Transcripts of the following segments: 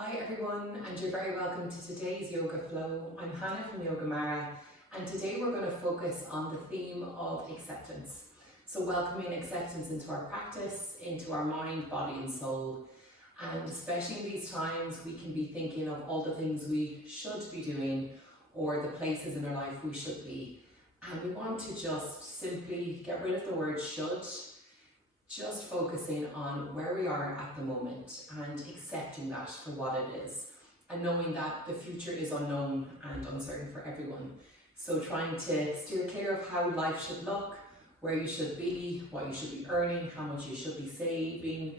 Hi everyone, and you're very welcome to today's Yoga Flow. I'm Hannah from Yoga Mara, and today we're going to focus on the theme of acceptance. So welcoming acceptance into our practice, into our mind, body and soul. And especially in these times, we can be thinking of all the things we should be doing or the places in our life we should be. And we want to just simply get rid of the word should, just focusing on where we are at the moment and accepting that for what it is, and knowing that the future is unknown and uncertain for everyone. So trying to steer clear of how life should look, where you should be, what you should be earning, how much you should be saving,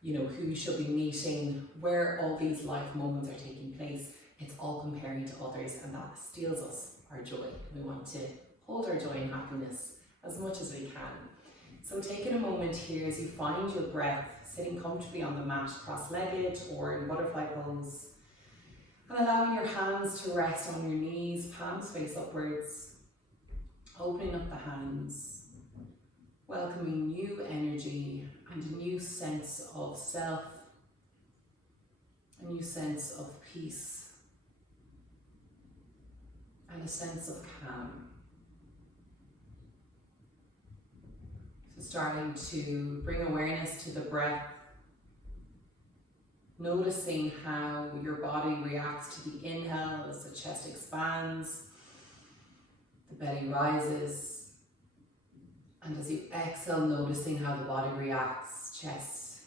who you should be meeting, where all these life moments are taking place. It's all comparing to others, and that steals us our joy. We want to hold our joy and happiness as much as we can. So taking a moment here as you find your breath, sitting comfortably on the mat, cross-legged or in butterfly pose, and allowing your hands to rest on your knees, palms face upwards, opening up the hands, welcoming new energy and a new sense of self, a new sense of peace, and a sense of calm. So starting to bring awareness to the breath, noticing how your body reacts to the inhale as the chest expands, the belly rises, and as you exhale, noticing how the body reacts, chest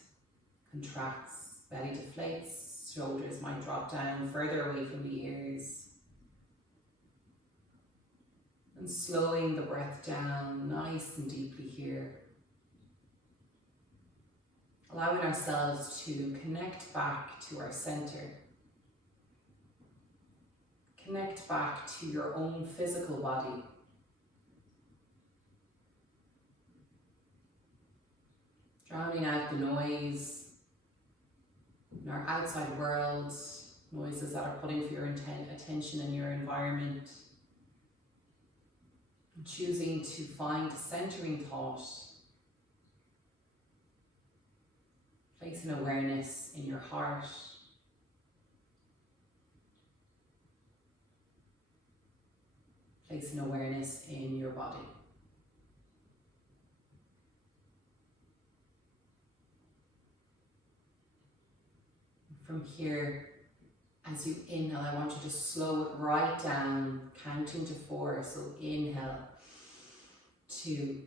contracts, belly deflates, shoulders might drop down further away from the ears. And slowing the breath down nice and deeply here. Allowing ourselves to connect back to our center. Connect back to your own physical body. Drowning out the noise in our outside world, noises that are pulling for your attention in your environment. And choosing to find a centering thought. Placing awareness in your heart. Placing awareness in your body. From here, as you inhale, I want you to slow it right down, counting to 4. So inhale, 2,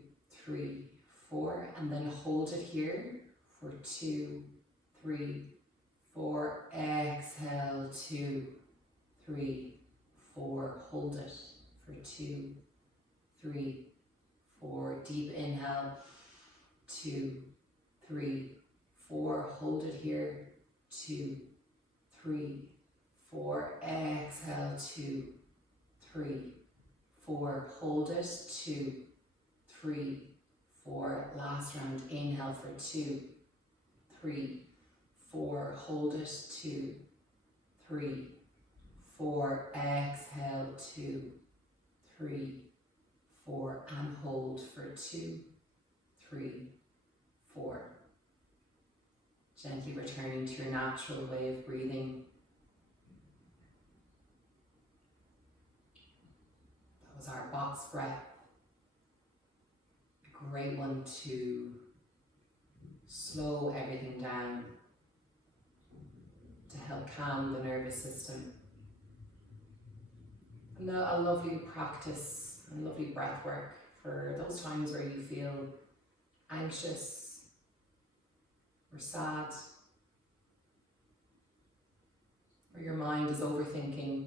3, 4, and then hold it here for 2, 3, 4. Exhale, 2, 3, 4. Hold it for 2, 3, 4. Deep inhale, 2, 3, 4. Hold it here, 2, 3, 4. Exhale, 2, 3, 4. Hold it, 2, 3, 4. Last round. Inhale for 2, 3, 4. Hold it, 2, 3, 4. Exhale, 2, 3, 4. And hold for 2, 3, 4. Gently returning to your natural way of breathing. That was our box breath. A great one to slow everything down, to help calm the nervous system. And a lovely practice and lovely breath work for those times where you feel anxious or sad, or your mind is overthinking,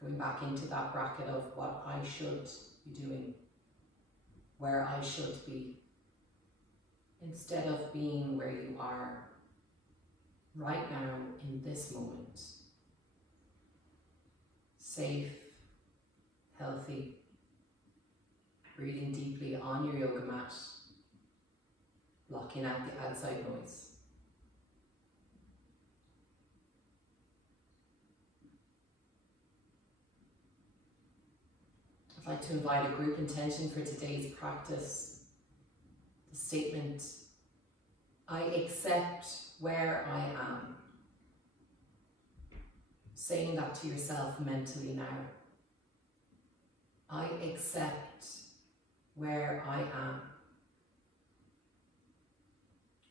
going back into that bracket of what I should be doing, where I should be, instead of being where you are right now in this moment. Safe, healthy, breathing deeply on your yoga mat, blocking out the outside noise. I'd like to invite a group intention for today's practice. The statement, I accept where I am. saying that to yourself mentally now. I accept where I am.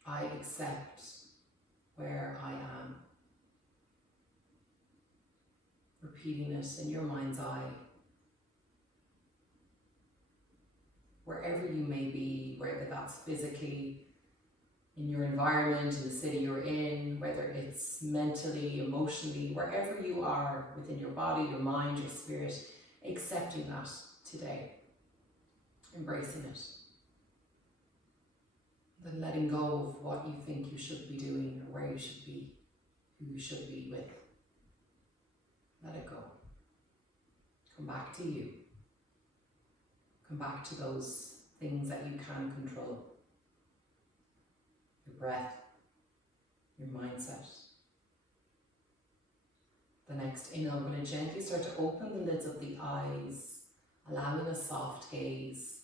I accept where I am. Repeating it in your mind's eye. Wherever you may be, whether that's physically, in your environment, in the city you're in, whether it's mentally, emotionally, wherever you are within your body, your mind, your spirit, accepting that today, embracing it. Then letting go of what you think you should be doing or where you should be, who you should be with. Let it go. Come back to you. Come back to those things that you can control. Your breath, your mindset. The next inhale, we're going to gently start to open the lids of the eyes, allowing a soft gaze.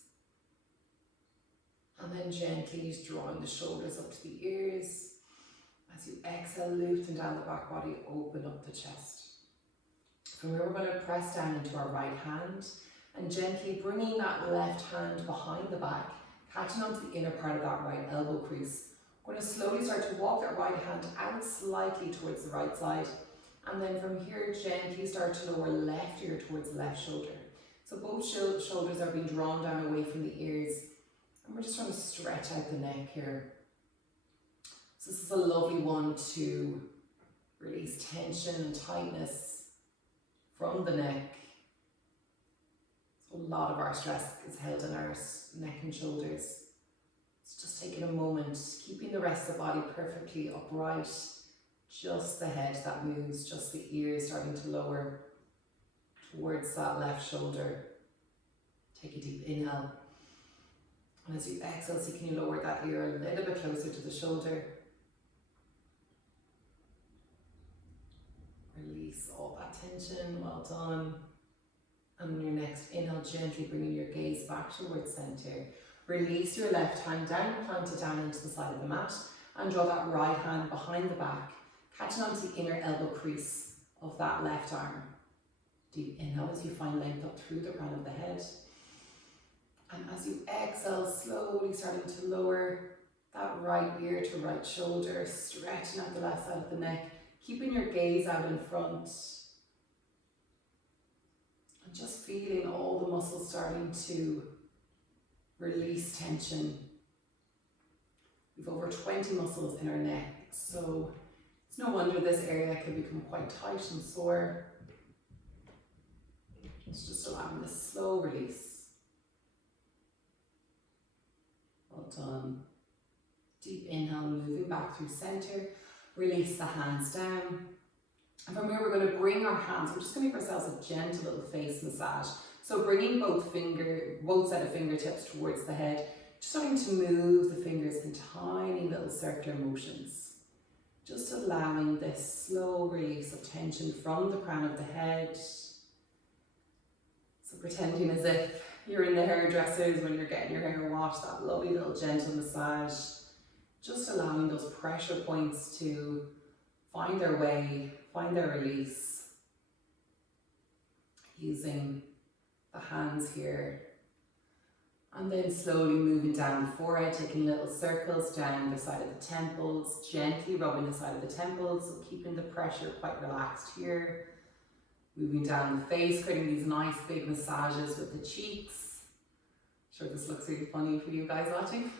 And then gently drawing the shoulders up to the ears. As you exhale, loosen down the back body, open up the chest. From here, we're going to press down into our right hand and gently bringing that left hand behind the back, catching onto the inner part of that right elbow crease. We're going to slowly start to walk that right hand out slightly towards the right side. And then from here, gently start to lower left ear towards the left shoulder. So both shoulders are being drawn down away from the ears. And we're just trying to stretch out the neck here. So this is a lovely one to release tension and tightness from the neck. So a lot of our stress is held in our neck and shoulders. So just taking a moment, keeping the rest of the body perfectly upright. Just the head that moves, just the ears starting to lower towards that left shoulder. Take a deep inhale. And as you exhale, see can you lower that ear a little bit closer to the shoulder. Release all that tension, well done. And on your next inhale, gently bringing your gaze back towards center. Release your left hand down, plant it down into the side of the mat, and draw that right hand behind the back, catching onto the inner elbow crease of that left arm. Deep inhale as you find length up through the crown of the head. And as you exhale, slowly starting to lower that right ear to right shoulder, stretching out the left side of the neck, keeping your gaze out in front. And just feeling all the muscles starting to release tension. We've over 20 muscles in our neck, so it's no wonder this area can become quite tight and sore. It's just allowing this slow release. Well done. Deep inhale, moving back through center. Release the hands down. And from here, we're going to bring our hands. We're just going to give ourselves a gentle little face massage. So bringing both set of fingertips towards the head. Just starting to move the fingers in tiny little circular motions. Just allowing this slow release of tension from the crown of the head. So pretending as if you're in the hairdressers when you're getting your hair washed, that lovely little gentle massage. Just allowing those pressure points to find their way, find their release. Using the hands here. And then slowly moving down the forehead, taking little circles down the side of the temples, gently rubbing the side of the temples, so keeping the pressure quite relaxed here. Moving down the face, creating these nice big massages with the cheeks. I'm sure this looks really funny for you guys watching.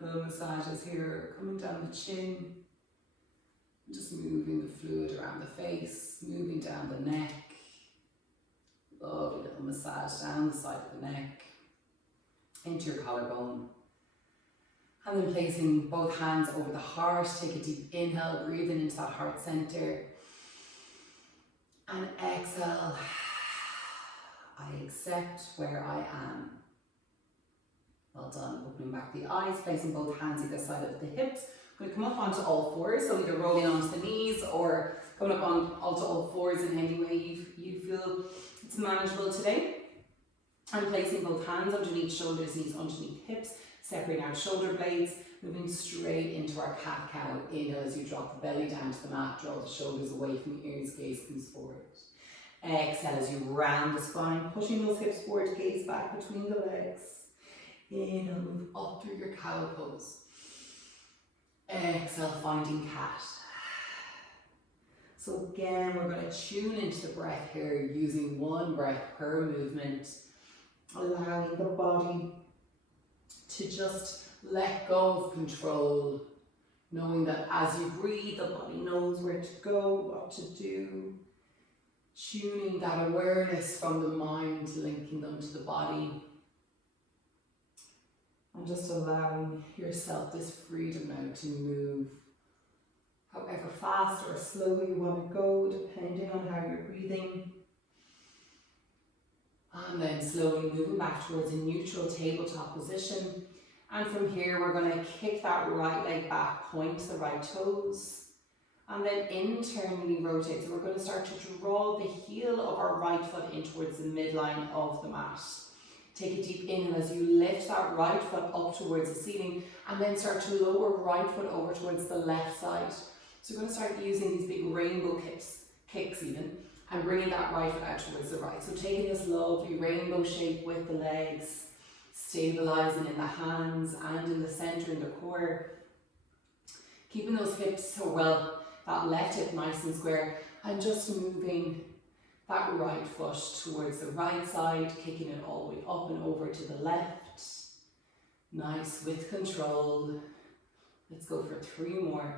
Little massages here, coming down the chin. Just moving the fluid around the face, moving down the neck. Lovely little massage down the side of the neck, into your collarbone. And then placing both hands over the heart, take a deep inhale, breathing into that heart center. And exhale, I accept where I am. Well done. Opening back the eyes, placing both hands either side of the hips. I'm going to come up onto all fours, so either rolling onto the knees or coming up onto all fours in any way you feel it's manageable today. And placing both hands underneath shoulders, knees underneath hips, separating our shoulder blades. Moving straight into our cat-cow. Inhale as you drop the belly down to the mat, draw the shoulders away from the ears, gaze comes forward. Exhale as you round the spine, pushing those hips forward, gaze back between the legs. Inhale, move up through your cow pose. Exhale, finding cat. So again, we're going to tune into the breath here, using one breath per movement, allowing the body to just let go of control, knowing that as you breathe, the body knows where to go, what to do. Tuning that awareness from the mind, linking them to the body. And just allowing yourself this freedom now to move however fast or slow you want to go, depending on how you're breathing. And then slowly moving back towards a neutral tabletop position. And from here, we're going to kick that right leg back, point the right toes. And then internally rotate. So we're going to start to draw the heel of our right foot in towards the midline of the mat. Take a deep inhale as you lift that right foot up towards the ceiling, and then start to lower right foot over towards the left side. So we're going to start using these big rainbow kicks even, and bringing that right foot out towards the right. So taking this lovely rainbow shape with the legs, stabilizing in the hands and in the center, in the core. Keeping those hips, that left hip nice and square, and just moving that right foot towards the right side, kicking it all the way up and over to the left. Nice, with control. Let's go for 3 more.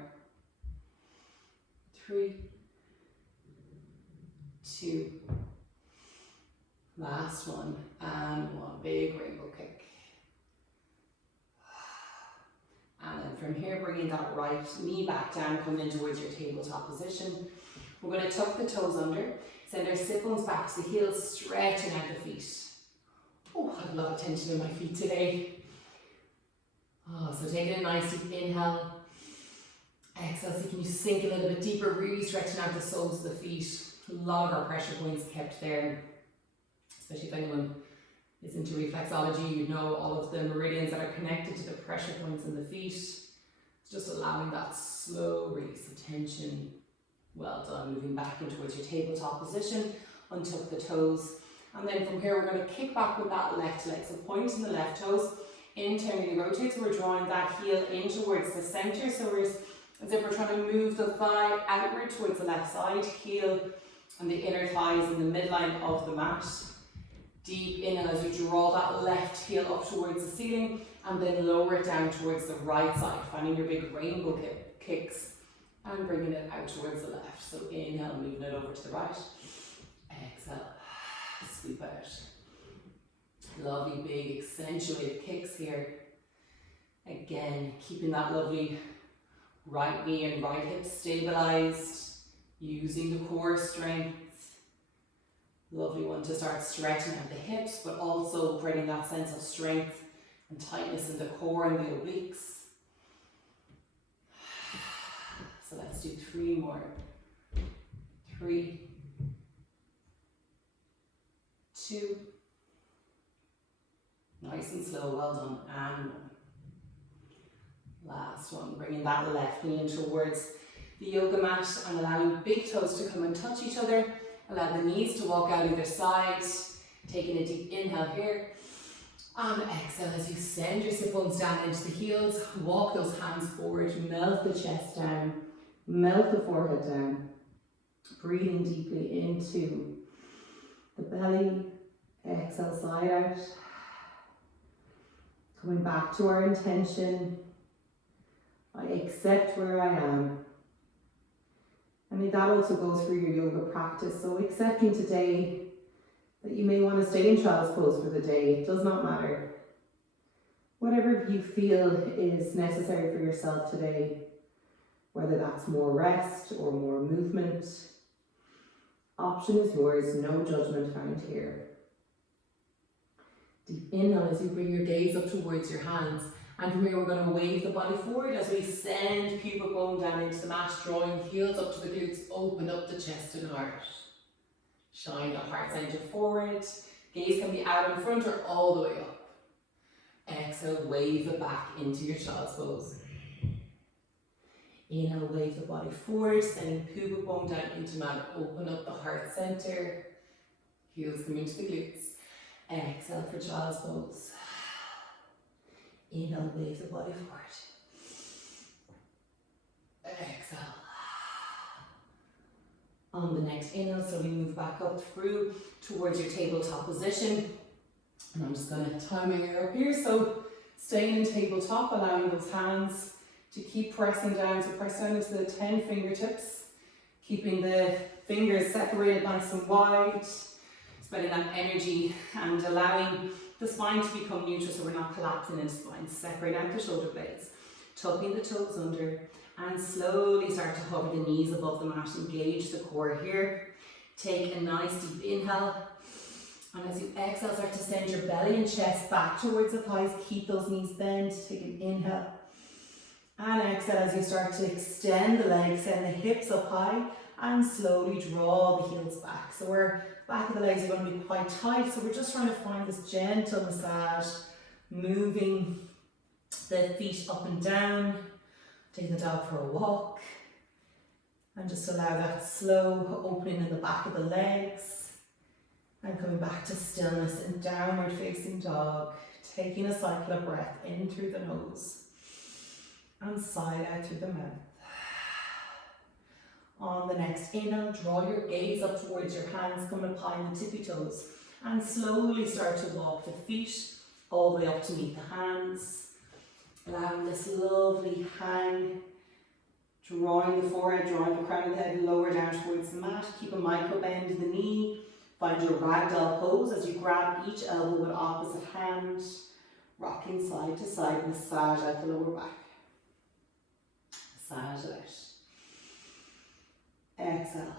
3, 2, last one, and 1. Big rainbow kick. And then from here, bringing that right knee back down, coming in towards your tabletop position. We're going to tuck the toes under, send our sit bones back to the heels, stretching out the feet. Oh, I have a lot of tension in my feet today. So taking a nice deep inhale. Exhale, so can you sink a little bit deeper, really stretching out the soles of the feet. A lot of our pressure points kept there, especially if anyone is into reflexology, you know all of the meridians that are connected to the pressure points in the feet. It's just allowing that slow release of tension. Well done. Moving back in towards your tabletop position, untuck the toes, and then from here we're going to kick back with that left leg. So pointing the left toes, internally rotate, so we're drawing that heel in towards the center, so we're as if we're trying to move the thigh outward towards the left side, heel and the inner thighs in the midline of the mat. Deep inhale as you draw that left heel up towards the ceiling, and then lower it down towards the right side, finding your big rainbow kicks and bringing it out towards the left. So inhale, moving it over to the right. Exhale, sweep out. Lovely big accentuated kicks here. Again, keeping that lovely right knee and right hip stabilized, using the core strength. Lovely one to start stretching out the hips, but also creating that sense of strength and tightness in the core and the obliques. So let's do 3 more. 3, 2, nice and slow, well done, and 1. Last one, bringing that left knee in towards the yoga mat and allowing big toes to come and touch each other. Allow the knees to walk out either side, taking a deep inhale here. And exhale as you send your sit bones down into the heels, walk those hands forward, melt the chest down, melt the forehead down. Breathing deeply into the belly, exhale, side out. Coming back to our intention. I accept where I am. I mean, that also goes for your yoga practice. So accepting today that you may want to stay in child's pose for the day. It does not matter. Whatever you feel is necessary for yourself today, whether that's more rest or more movement, option is yours, no judgment found here. Deep inhale as you bring your gaze up towards your hands. And from here we're going to wave the body forward as we send pubic bone down into the mat, drawing heels up to the glutes, open up the chest and heart. Shine the heart center forward. Gaze can be out in front or all the way up. Exhale, wave it back into your child's pose. Inhale, wave the body forward, sending pubic bone down into mat. Open up the heart center. Heels come into the glutes. Exhale for child's pose. Inhale, wave the body forward. Exhale. On the next inhale, slowly move back up through towards your tabletop position. And I'm just going to time my hair up here. So staying in tabletop, allowing those hands to keep pressing down. So press down into the 10 fingertips, keeping the fingers separated nice and wide, spreading that energy and allowing the spine to become neutral so we're not collapsing into spine. Separate out the shoulder blades, tucking the toes under, and slowly start to hover the knees above the mat. Engage the core here. Take a nice deep inhale. And as you exhale, start to send your belly and chest back towards the thighs. Keep those knees bent. Take an inhale. And exhale as you start to extend the legs, send the hips up high, and slowly draw the heels back. So our back of the legs are going to be quite tight. So we're just trying to find this gentle massage, moving the feet up and down, taking the dog for a walk. And just allow that slow opening in the back of the legs. And coming back to stillness in downward facing dog, taking a cycle of breath in through the nose and sigh out through the mouth. On the next inhale, draw your gaze up towards your hands, come and apply the tippy toes, and slowly start to walk the feet all the way up to meet the hands, allowing this lovely hang, drawing the forehead, drawing the crown of the head lower down towards the mat. Keep a micro bend in the knee. Find your ragdoll pose as you grab each elbow with opposite hand, rocking side to side, massage out the lower back. Massage it out. Exhale.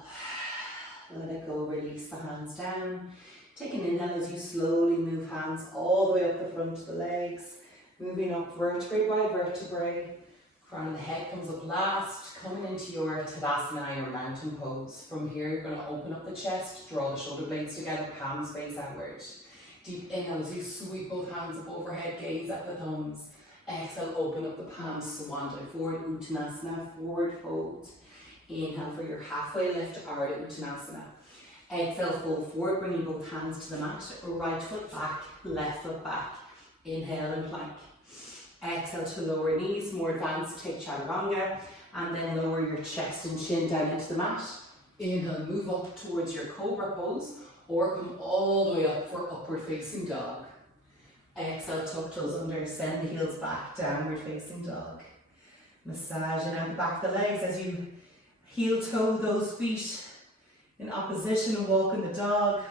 Let it go, release the hands down. Take an inhale as you slowly move hands all the way up the front of the legs, moving up vertebrae by vertebrae. Crown of the head comes up last, coming into your Tadasana, your mountain pose. From here, you're going to open up the chest, draw the shoulder blades together, palms face outward. Deep inhale as you sweep both hands up overhead, gaze at the thumbs. Exhale, open up the palms, swan dive forward, Uttanasana, forward fold. Inhale for your halfway lift, Ardha Uttanasana. Exhale, fold forward, bringing both hands to the mat, right foot back, left foot back. Inhale and plank. Exhale to lower knees, more advanced, take chaturanga, and then lower your chest and chin down into the mat. Inhale, move up towards your cobra pose, or come all the way up for upward facing dog. Exhale, tuck toes under, send the heels back, downward facing dog. Massaging out the back of the legs as you heel toe those feet in opposition and walk in the dog.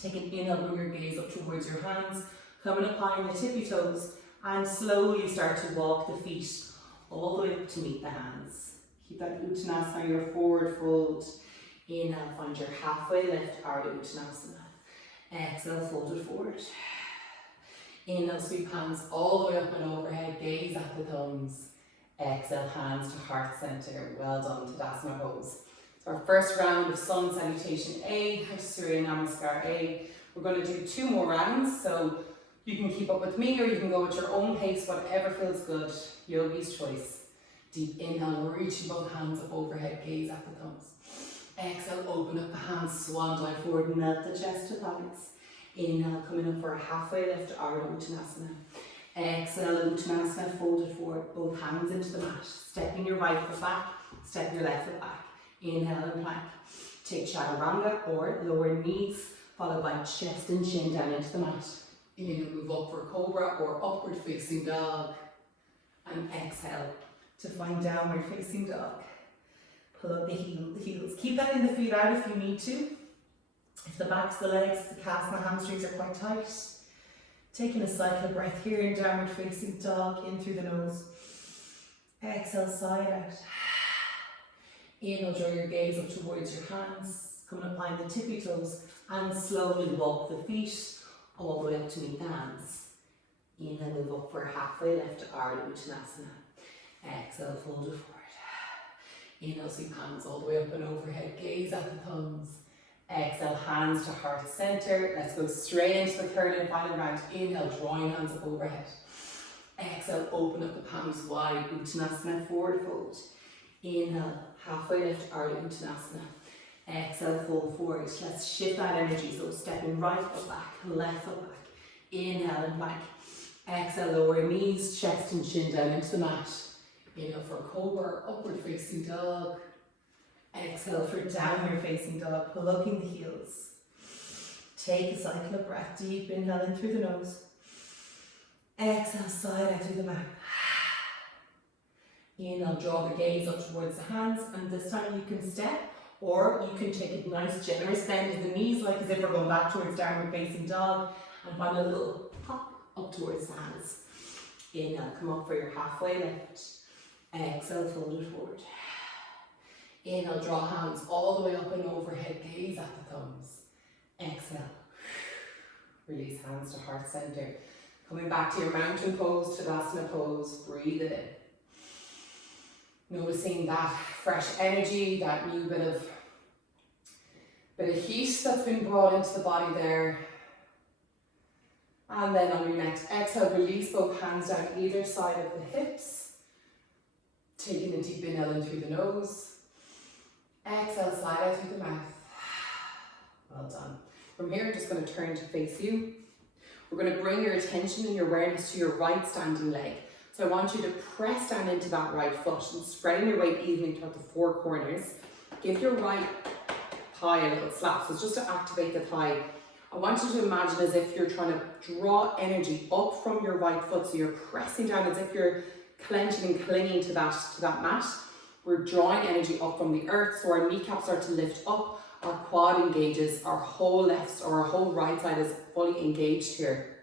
Take an inhale, bring your gaze up towards your hands, come and apply the tippy toes, and slowly start to walk the feet all the way up to meet the hands. Keep that Uttanasana, your forward fold. Inhale, find your halfway lift, Ardha Uttanasana. Exhale, fold it forward. Inhale, sweep hands all the way up and overhead, gaze at the thumbs. Exhale, hands to heart center. Well done, Tadasana pose. So our first round of Sun Salutation A, Surya Namaskar A. We're going to do 2 more rounds, so you can keep up with me or you can go at your own pace, whatever feels good. Yogi's choice. Deep inhale, reaching both hands up overhead, gaze at the thumbs. Exhale, open up the hands, swan dive forward, melt the chest to thighs. Inhale, coming up for a halfway lift, Ardha Uttanasana. Exhale, Uttanasana, fold it forward, both hands into the mat. Stepping your right foot back, step your left foot back. Inhale and plank. Take chaturanga or lower knees, followed by chest and chin down into the mat. Inhale, move up for cobra or upward facing dog. And exhale to find downward facing dog. Pull up the heels. Keep that in the feet out if you need to. If the backs, the legs, the calves and the hamstrings are quite tight. Taking a cycle of breath here in downward facing dog, in through the nose. Exhale, side out. Inhale, draw your gaze up towards your hands. Come and apply the tippy toes and slowly walk the feet all the way up to meet the hands. Inhale, move up for halfway lift, Ardha Uttanasana. Exhale, fold it forward. Inhale, sweep hands all the way up and overhead, gaze at the thumbs. Exhale, hands to heart center. Let's go straight into the third and final round. Inhale, drawing hands up overhead. Exhale, open up the palms wide. Uttanasana, forward fold. Inhale, halfway lift, Ardha Uttanasana. Exhale, fold forward. Let's shift that energy. So stepping right foot back, left foot back. Inhale and plank. Exhale, lower knees, chest and chin down into the mat. Inhale for cobra, upward facing dog. Exhale for downward facing dog, plucking the heels. Take a cycle of breath, deep inhale in through the nose. Exhale, side out through the mouth. Inhale, draw the gaze up towards the hands, and this time you can step, or you can take a nice generous bend in the knees, like as if we're going back towards downward facing dog, and find a little pop up towards the hands. Inhale, come up for your halfway lift. Exhale, fold it forward. Inhale, draw hands all the way up and overhead, gaze at the thumbs. Exhale, release hands to heart center. Coming back to your mountain pose, Tadasana pose, breathe it in. Noticing that fresh energy, that new bit of heat that's been brought into the body there. And then on your next exhale, release both hands down either side of the hips. Taking a deep inhale in through the nose. Exhale, slide out through the mouth. Well done. From here, I'm just going to turn to face you. We're going to bring your attention and your awareness to your right standing leg. So I want you to press down into that right foot and spreading your weight evenly toward the four corners. Give your right thigh a little slap. So it's just to activate the thigh. I want you to imagine as if you're trying to draw energy up from your right foot. So you're pressing down as if you're clenching and clinging to that mat. We're drawing energy up from the earth, so our kneecaps start to lift up, our quad engages, our whole left or our whole right side is fully engaged here.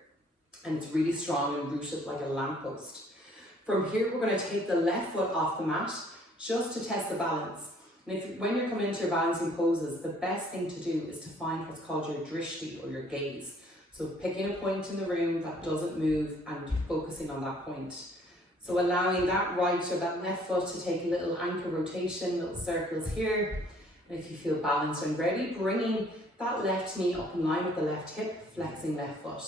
And it's really strong and rooted like a lamppost. From here, we're going to take the left foot off the mat, just to test the balance. And when you're coming into your balancing poses, the best thing to do is to find what's called your drishti or your gaze. So picking a point in the room that doesn't move and focusing on that point. So allowing that right or that left foot to take a little ankle rotation, little circles here. And if you feel balanced and ready, bringing that left knee up in line with the left hip, flexing left foot.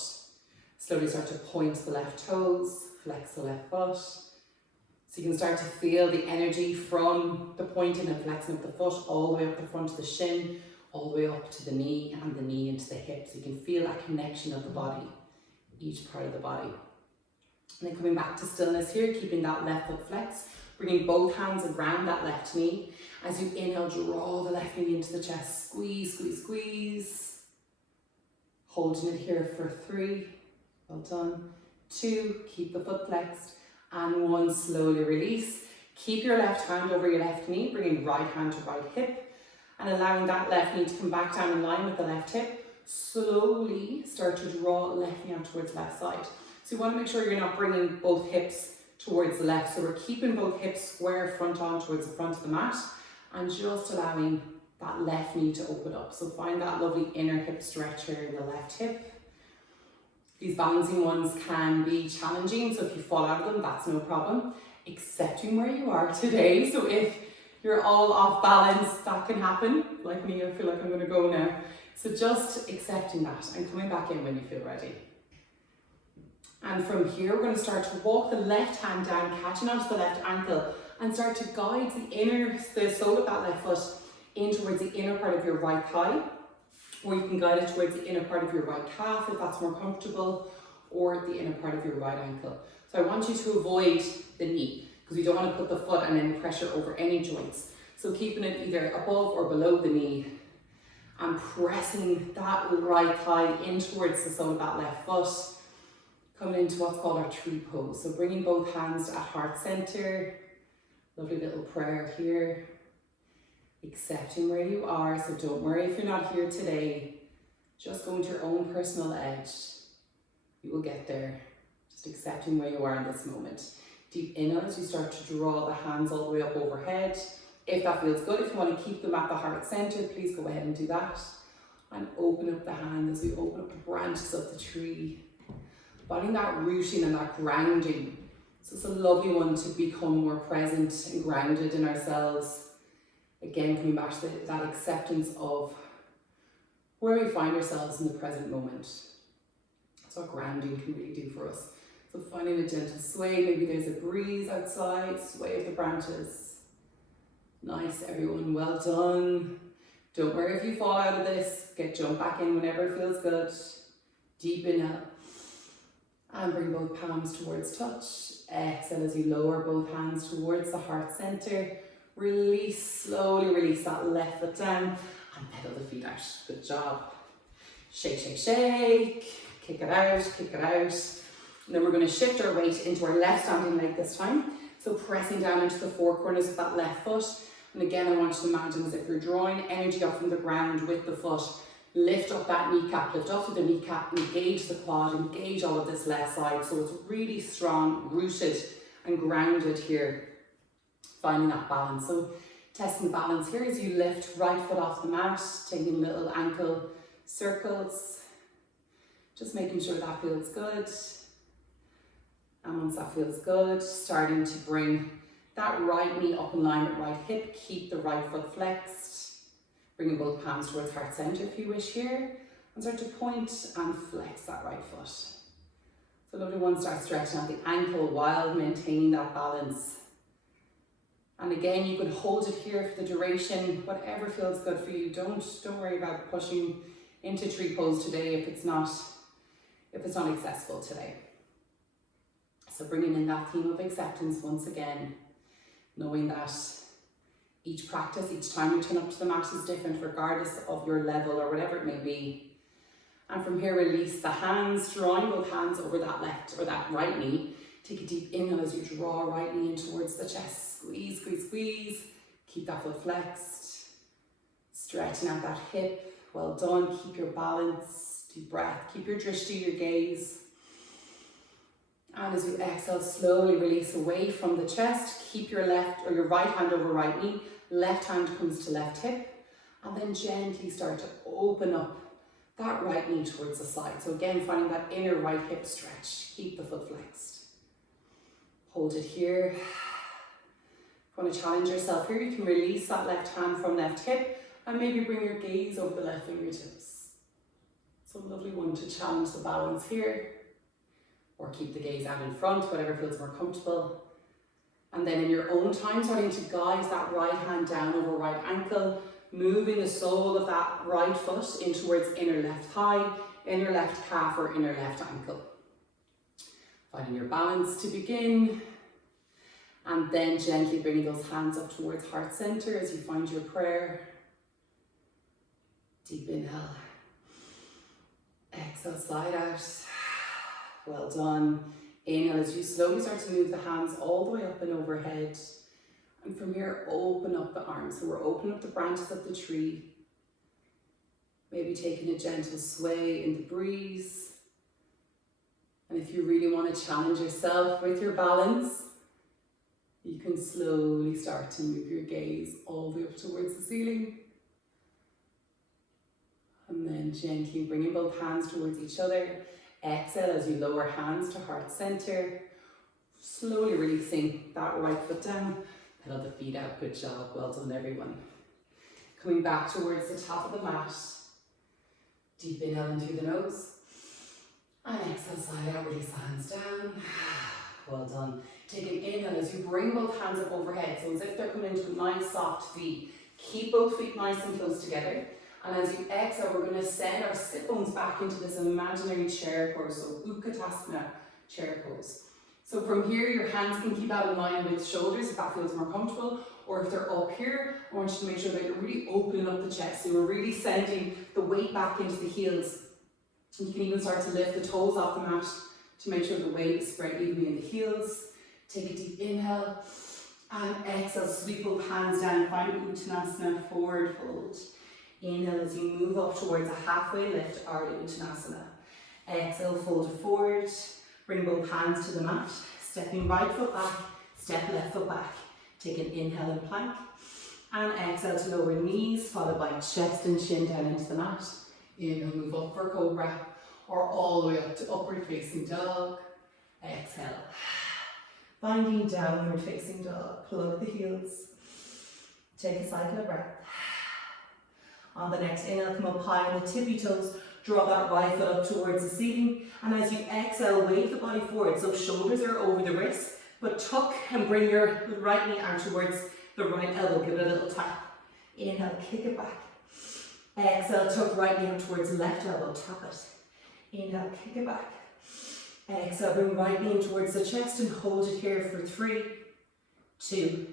Slowly start to point the left toes, flex the left foot. So you can start to feel the energy from the pointing and flexing of the foot all the way up the front of the shin, all the way up to the knee and the knee into the hip. So you can feel that connection of the body, each part of the body. And then coming back to stillness here, keeping that left foot flexed, bringing both hands around that left knee. As you inhale, draw the left knee into the chest, squeeze, squeeze, squeeze. Holding it here for 3, well done. 2, keep the foot flexed. And 1, slowly release. Keep your left hand over your left knee, bringing right hand to right hip. And allowing that left knee to come back down in line with the left hip. Slowly start to draw left knee out towards left side. So you want to make sure you're not bringing both hips towards the left. So we're keeping both hips square front on towards the front of the mat and just allowing that left knee to open up. So find that lovely inner hip stretch here in the left hip. These balancing ones can be challenging, so if you fall out of them, that's no problem. Accepting where you are today. So if you're all off balance, that can happen. Like me, I feel like I'm going to go now. So just accepting that and coming back in when you feel ready. And from here, we're going to start to walk the left hand down, catching onto the left ankle, and start to guide the sole of that left foot in towards the inner part of your right thigh, or you can guide it towards the inner part of your right calf if that's more comfortable, or the inner part of your right ankle. So I want you to avoid the knee, because we don't want to put the foot and any pressure over any joints. So keeping it either above or below the knee, and pressing that right thigh in towards the sole of that left foot, coming into what's called our tree pose. So bringing both hands at heart center. Lovely little prayer here. Accepting where you are. So don't worry if you're not here today. Just going to your own personal edge. You will get there. Just accepting where you are in this moment. Deep inhale as you start to draw the hands all the way up overhead. If that feels good, if you want to keep them at the heart center, please go ahead and do that. And open up the hand as we open up the branches of the tree. Finding that rooting and that grounding. So it's a lovely one to become more present and grounded in ourselves. Again, coming back to that acceptance of where we find ourselves in the present moment. That's what grounding can really do for us. So finding a gentle sway, maybe there's a breeze outside, sway of the branches. Nice, everyone, well done. Don't worry if you fall out of this, jump back in whenever it feels good. Deep inhale. And bring both palms towards touch. Exhale as you lower both hands towards the heart center. Release, slowly release that left foot down and pedal the feet out. Good job. Shake, shake, shake. Kick it out, kick it out. And then we're going to shift our weight into our left standing leg this time. So pressing down into the four corners of that left foot. And again, I want you to imagine as if you're drawing energy up from the ground with the foot. Lift up that kneecap, lift up to the kneecap, engage the quad, engage all of this left side. So it's really strong, rooted and grounded here. Finding that balance. So testing balance here as you lift right foot off the mat, taking little ankle circles. Just making sure that feels good. And once that feels good, starting to bring that right knee up in line with right hip. Keep the right foot flexed. Bringing both palms towards heart center if you wish here. And start to point and flex that right foot. So lovely one, start stretching out the ankle while maintaining that balance. And again, you could hold it here for the duration, whatever feels good for you. Don't worry about pushing into tree pose today if it's not accessible today. So bringing in that theme of acceptance once again, knowing that each practice, each time you turn up to the mat is different regardless of your level or whatever it may be. And from here, release the hands, drawing both hands over that left or that right knee. Take a deep inhale as you draw right knee in towards the chest. Squeeze, squeeze, squeeze. Keep that foot flexed. Stretching out that hip. Well done. Keep your balance. Deep breath. Keep your drishti, your gaze. And as you exhale, slowly release away from the chest. Keep your left or your right hand over right knee. Left hand comes to left hip. And then gently start to open up that right knee towards the side. So again, finding that inner right hip stretch. Keep the foot flexed. Hold it here. If you want to challenge yourself here, you can release that left hand from left hip and maybe bring your gaze over the left fingertips. So lovely one to challenge the balance here. Or keep the gaze out in front, whatever feels more comfortable. And then in your own time, starting to guide that right hand down over right ankle, moving the sole of that right foot in towards inner left thigh, inner left calf or inner left ankle. Finding your balance to begin. And then gently bringing those hands up towards heart center as you find your prayer. Deep inhale. Exhale, slide out. Well done. Inhale as you slowly start to move the hands all the way up and overhead. And from here, open up the arms. So we're opening up the branches of the tree. Maybe taking a gentle sway in the breeze. And if you really want to challenge yourself with your balance, you can slowly start to move your gaze all the way up towards the ceiling. And then gently bringing both hands towards each other. Exhale as you lower hands to heart center. Slowly releasing that right foot down. Pedal the feet out. Good job. Well done, everyone. Coming back towards the top of the mat. Deep inhale in through the nose. And exhale, slide out. Release the hands down. Well done. Take an inhale as you bring both hands up overhead. So as if they're coming into a nice soft V. Keep both feet nice and close together. And as you exhale, we're going to send our sit bones back into this imaginary chair pose, so Bukatasana chair pose. So from here, your hands can keep out in line with shoulders if that feels more comfortable, or if they're up here, I want you to make sure that you're really opening up the chest. So you're really sending the weight back into the heels. And you can even start to lift the toes off the mat to make sure the weight is spread evenly in the heels. Take a deep inhale and exhale, sweep both hands down, find Uttanasana, forward fold. Inhale as you move up towards a halfway lift, Ardha Uttanasana. Exhale, fold it forward. Bring both hands to the mat. Stepping right foot back, step left foot back. Take an inhale and plank. And exhale to lower knees, followed by chest and chin down into the mat. Inhale, move up for cobra, or all the way up to upward facing dog. Exhale. Finding downward facing dog. Plug the heels. Take a cycle of breath. On the next inhale, come up high on the tippy toes. Draw that right foot up towards the ceiling. And as you exhale, wave the body forward. So shoulders are over the wrists, but tuck and bring your right knee out towards the right elbow. Give it a little tap. Inhale, kick it back. Exhale, tuck right knee out towards left elbow. Tap it. Inhale, kick it back. Exhale, bring right knee towards the chest and hold it here for 3, 2,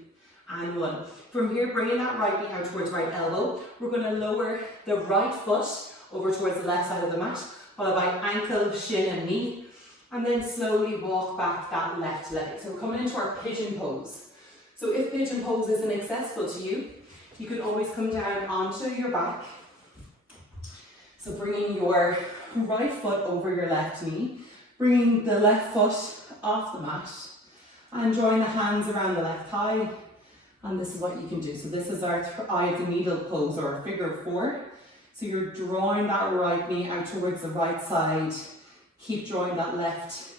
and 1. From here, bringing that right knee out towards right elbow, we're going to lower the right foot over towards the left side of the mat, followed by ankle, shin and knee, and then slowly walk back that left leg. So we're coming into our pigeon pose. So if pigeon pose isn't accessible to you, you can always come down onto your back. So bringing your right foot over your left knee, bringing the left foot off the mat, and drawing the hands around the left thigh. And this is what you can do. So this is our eye of the needle pose, or figure 4. So you're drawing that right knee out towards the right side. Keep drawing that left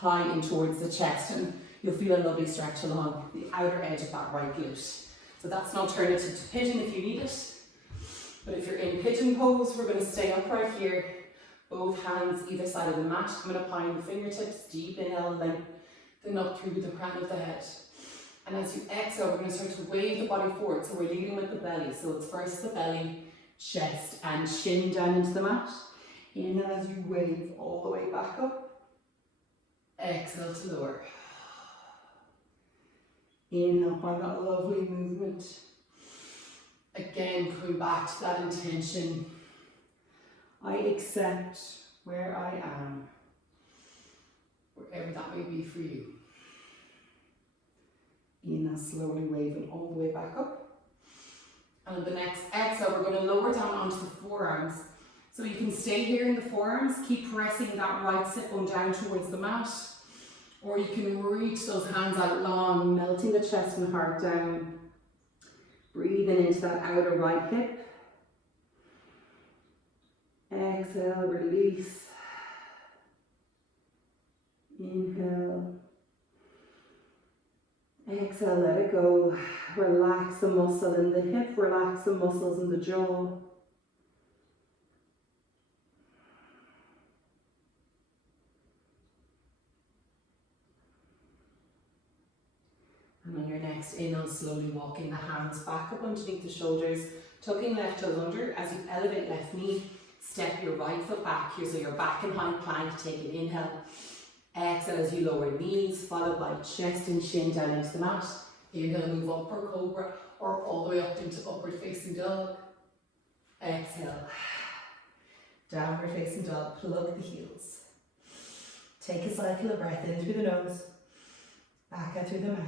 thigh in towards the chest, and you'll feel a lovely stretch along the outer edge of that right glute. So that's an alternative to pigeon if you need it. But if you're in pigeon pose, we're going to stay upright here. Both hands either side of the mat, coming up high on the fingertips. Deep inhale, lengthen up through the crown of the head. And as you exhale, we're going to start to wave the body forward. So we're leading with the belly. So it's first the belly, chest and shin down into the mat. Inhale as you wave all the way back up. Exhale to lower. Inhale, find that lovely movement. Again, coming back to that intention. I accept where I am, wherever that may be for you. Inhale, slowly waving all the way back up. And on the next exhale, we're going to lower down onto the forearms. So you can stay here in the forearms, keep pressing that right sit bone down towards the mat, or you can reach those hands out long, melting the chest and heart down. Breathing into that outer right hip. Exhale, release. Inhale. Exhale, let it go. Relax the muscle in the hip, relax the muscles in the jaw. And on your next inhale, slowly walking the hands back up underneath the shoulders, tucking left toes under. As you elevate left knee, step your right foot back here, so you're back in high plank. Take an inhale. Exhale as you lower knees, followed by chest and shin down into the mat. Inhale, move up for cobra, or all the way up into upward facing dog. Exhale. Downward facing dog, plug the heels. Take a cycle of breath in through the nose, back out through the mouth.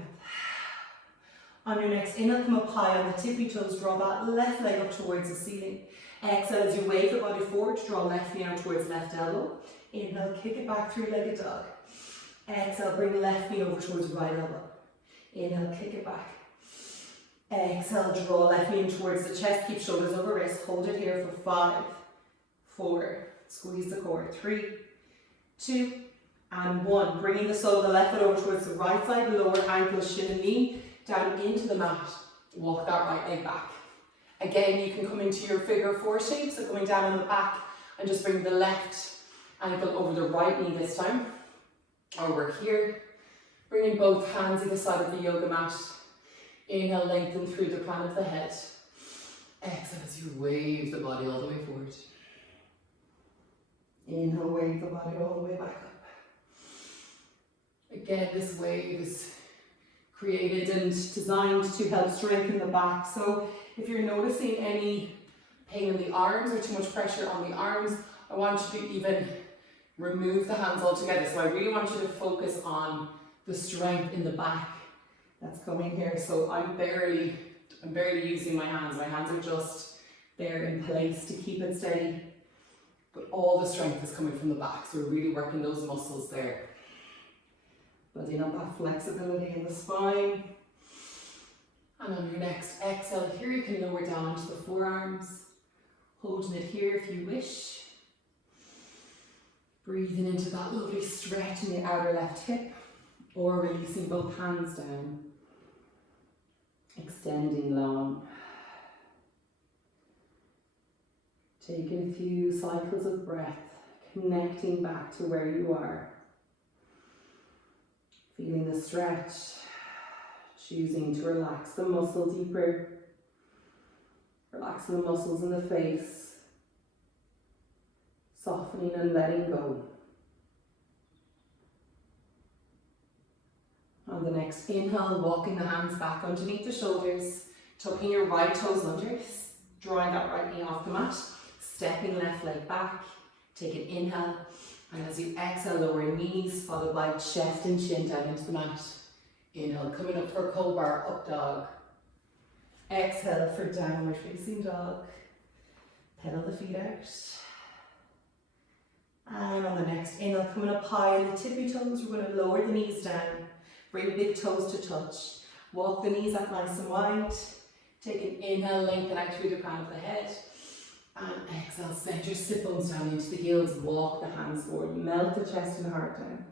On your next inhale, come up high on the tippy toes, draw that left leg up towards the ceiling. Exhale as you wave the body forward, draw left knee out towards left elbow. Inhale, kick it back, three-legged dog. Exhale, bring left knee over towards right elbow. Inhale, kick it back. Exhale, draw left knee in towards the chest, keep shoulders over wrist. Hold it here for 5, 4, squeeze the core. 3, 2, and 1. Bringing the sole of the left foot over towards the right side, lower ankle, shin and knee, down into the mat. Walk that right leg back. Again, you can come into your figure 4 shape, so coming down on the back and just bring the left ankle over the right knee this time. Or we're here, bringing both hands either side of the yoga mat. Inhale, lengthen through the crown of the head. Exhale as you wave the body all the way forward. Inhale, wave the body all the way back up. Again, this wave is created and designed to help strengthen the back. So if you're noticing any pain in the arms or too much pressure on the arms, I want you to even remove the hands altogether. So I really want you to focus on the strength in the back that's coming here. So I'm barely using my hands. My hands are just there in place to keep it steady. But all the strength is coming from the back. So we're really working those muscles there. Building up that flexibility in the spine. And on your next exhale here, you can lower down onto the forearms. Holding it here if you wish. Breathing into that lovely stretch in the outer left hip, or releasing both hands down. Extending long. Taking a few cycles of breath, connecting back to where you are. Feeling the stretch, choosing to relax the muscle deeper, relaxing the muscles in the face, softening and letting go. On the next inhale, walking the hands back underneath the shoulders, tucking your right toes under, drawing that right knee off the mat, stepping left leg back, take an inhale, and as you exhale, lower knees, followed by chest and chin down into the mat. Inhale, coming up for cobra, up dog. Exhale for downward facing dog. Pedal the feet out. And on the next inhale, coming up high on the tippy toes, we're going to lower the knees down. Bring big toes to touch. Walk the knees up nice and wide. Take an inhale, lengthen out through the crown of the head. And exhale, center sit bones down into the heels. Walk the hands forward. Melt the chest and the heart down.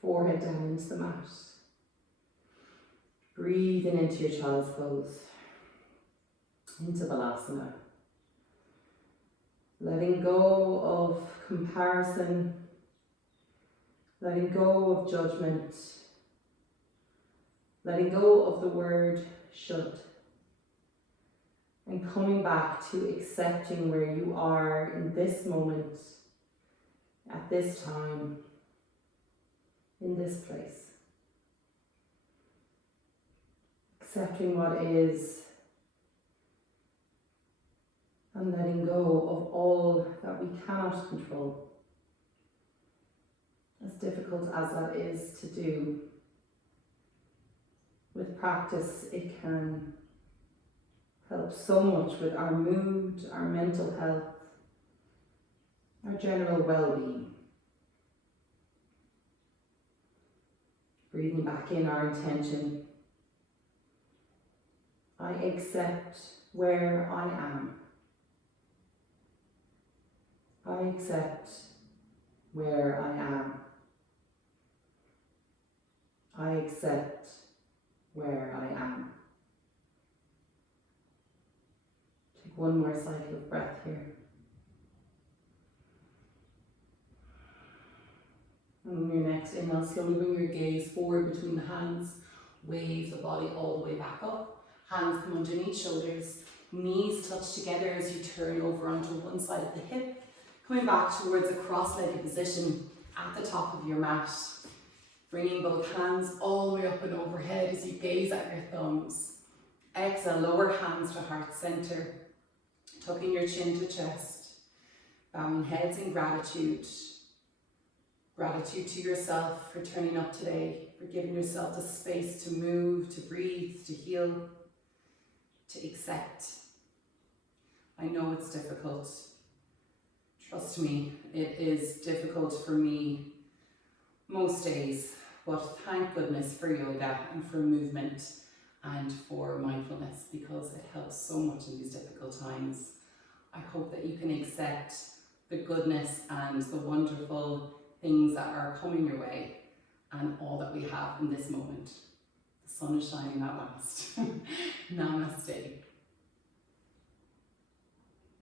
Forehead down into the mat. Breathing into your child's pose. Into Bukatasana. Letting go of comparison. Letting go of judgment. Letting go of the word should. And coming back to accepting where you are in this moment, at this time, in this place. Accepting what is and letting go of all that we cannot control. As difficult as that is to do, with practice it can help so much with our mood, our mental health, our general well-being. Breathing back in our intention. I accept where I am. I accept where I am. I accept where I am. Take one more cycle of breath here. And on your next inhale, slowly bring your gaze forward between the hands. Wave the body all the way back up. Hands come underneath shoulders. Knees touch together as you turn over onto one side of the hip. Coming back towards a cross-legged position at the top of your mat. Bringing both hands all the way up and overhead as you gaze at your thumbs. Exhale, lower hands to heart center. Tucking your chin to chest. Bowing heads in gratitude. Gratitude to yourself for turning up today, for giving yourself the space to move, to breathe, to heal, to accept. I know it's difficult. Trust me, it is difficult for me most days, but thank goodness for yoga and for movement and for mindfulness, because it helps so much in these difficult times. I hope that you can accept the goodness and the wonderful things that are coming your way and all that we have in this moment. The sun is shining at last. Namaste.